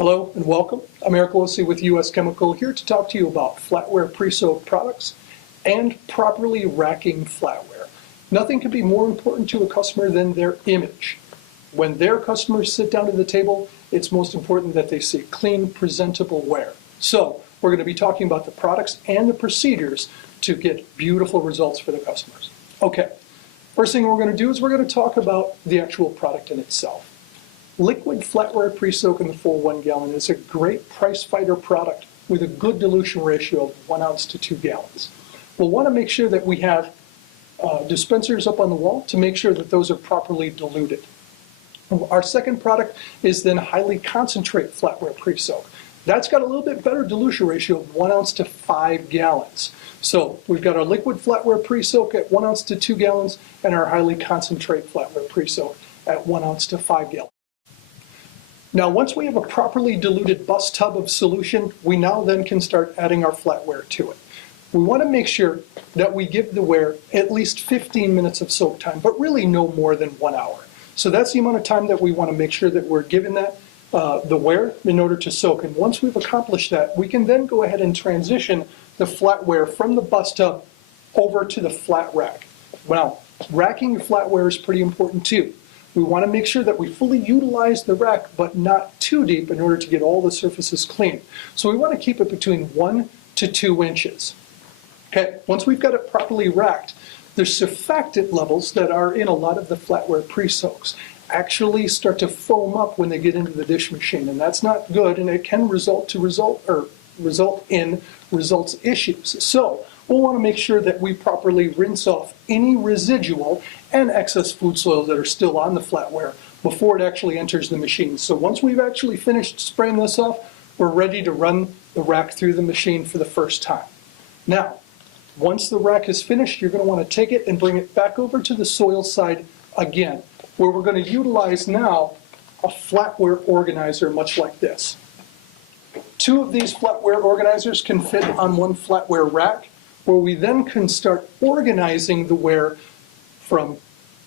Hello and welcome. I'm Eric Losey with US Chemical, here to talk to you about flatware Presoak products and properly racking flatware. Nothing could be more important to a customer than their image. When their customers sit down at the table, it's most important that they see clean, presentable ware. So we're going to be talking about the products and the procedures to get beautiful results for the customers. Okay, first thing we're going to do is we're going to talk about the actual product in itself. Liquid flatware Presoak in the full 1 gallon is a great price fighter product with a good dilution ratio of 1 ounce to 2 gallons. We'll want to make sure that we have dispensers up on the wall to make sure that those are properly diluted. Our second product is then highly concentrate flatware Presoak. That's got a little bit better dilution ratio of 1 ounce to 5 gallons. So we've got our liquid flatware Presoak at 1 ounce to 2 gallons and our highly concentrate flatware Presoak at 1 ounce to 5 gallons. Now, once we have a properly diluted bus tub of solution, we now then can start adding our flatware to it. We want to make sure that we give the ware at least 15 minutes of soak time, but really no more than 1 hour. So that's the amount of time that we want to make sure that we're giving that the ware in order to soak. And once we've accomplished that, we can then go ahead and transition the flatware from the bus tub over to the flat rack. Now, racking your flatware is pretty important too. We want to make sure that we fully utilize the rack, but not too deep in order to get all the surfaces clean. So we want to keep it between 1 to 2 inches. Okay, once we've got it properly racked, the surfactant levels that are in a lot of the flatware Presoaks actually start to foam up when they get into the dish machine, and that's not good, and it can result in results issues. So we'll want to make sure that we properly rinse off any residual and excess food soils that are still on the flatware before it actually enters the machine. So once we've actually finished spraying this off, we're ready to run the rack through the machine for the first time. Now, once the rack is finished, you're going to want to take it and bring it back over to the soil side again, where we're going to utilize now a flatware organizer much like this. 2 of these flatware organizers can fit on one flatware rack, where we then can start organizing the ware from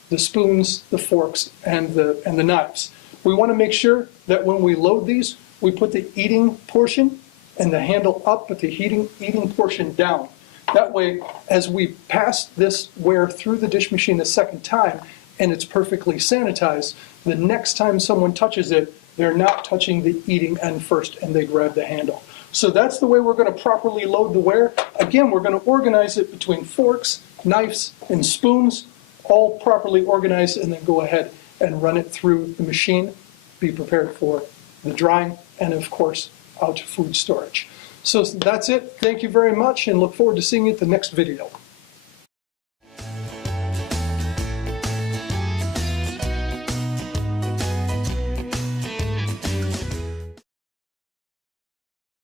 the spoons, the forks, and the knives. We want to make sure that when we load these, we put the eating portion and the handle up, but the eating portion down. That way, as we pass this ware through the dish machine the second time, and it's perfectly sanitized, the next time someone touches it, they're not touching the eating end first and they grab the handle. So that's the way we're going to properly load the ware. Again, we're going to organize it between forks, knives, and spoons, all properly organized, and then go ahead and run it through the machine. Be prepared for the drying and, of course, out to food storage. So that's it. Thank you very much, and look forward to seeing you at the next video.